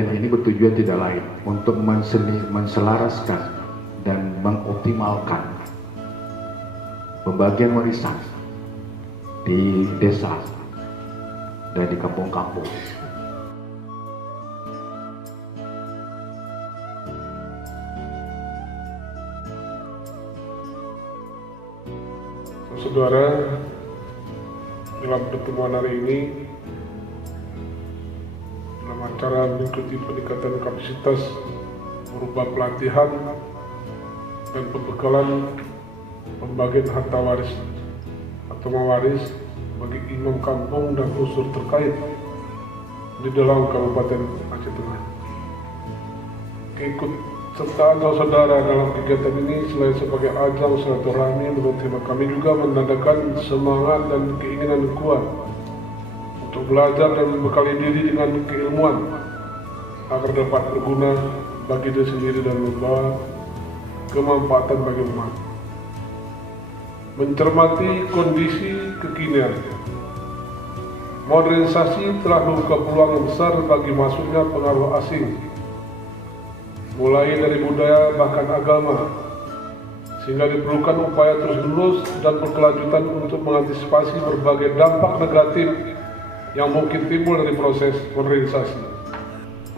kabupaten ini bertujuan tidak lain untuk menselaraskan dan mengoptimalkan pembagian warisan di desa dan di kampung-kampung. Saudara, dalam pertemuan hari ini, dalam acara mengikuti peningkatan kapasitas berupa pelatihan dan pembekalan pembagian harta waris atau mawaris bagi imam kampung dan unsur terkait di dalam Kabupaten Aceh Tengah. Keikutsertaan saudara dalam kegiatan ini selain sebagai ajang silaturahmi, menurut hemat kami juga menandakan semangat dan keinginan kuat untuk belajar dan membekali diri dengan keilmuan agar dapat berguna bagi diri sendiri dan membawa kemanfaatan bagi umat. Mencermati kondisi kekinian, modernisasi telah membuka peluang yang besar bagi masuknya pengaruh asing, mulai dari budaya bahkan agama, sehingga diperlukan upaya terus-menerus dan berkelanjutan untuk mengantisipasi berbagai dampak negatif yang mungkin timbul dari proses modernisasi.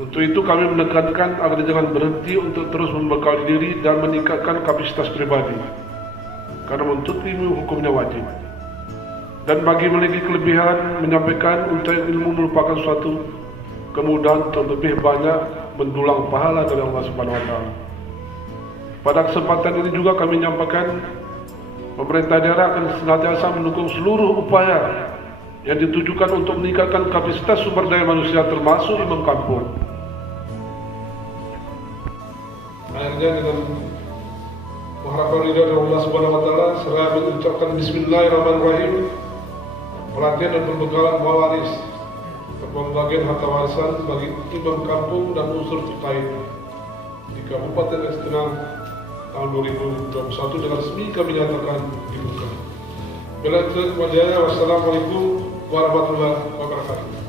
Untuk itu kami menekankan agar jangan berhenti untuk terus membekali diri dan meningkatkan kapasitas pribadi, karena menuntut ilmu hukumnya wajib. Dan bagi memiliki kelebihan, menyampaikan untaian ilmu merupakan suatu kemudahan untuk lebih banyak mendulang pahala dari Allah Subhanahu wa Ta'ala. Pada kesempatan ini juga kami menyampaikan pemerintah daerah akan senantiasa mendukung seluruh upaya yang ditujukan untuk meningkatkan kapasitas sumber daya manusia termasuk imam kampung. Akhirnya dengan mengharapkan ridha dari Allah Subhanahu wa Ta'ala, seraya mengucapkan Bismillahirrahmanirrahim, pelatihan dan pembekalan mawaris pembagian harta warisan bagi imam kampung dan unsur terkait di Kabupaten Aceh Tengah tahun 2021 dengan resmi kami nyatakan dibuka. Wassalamualaikum warahmatullahi wabarakatuh.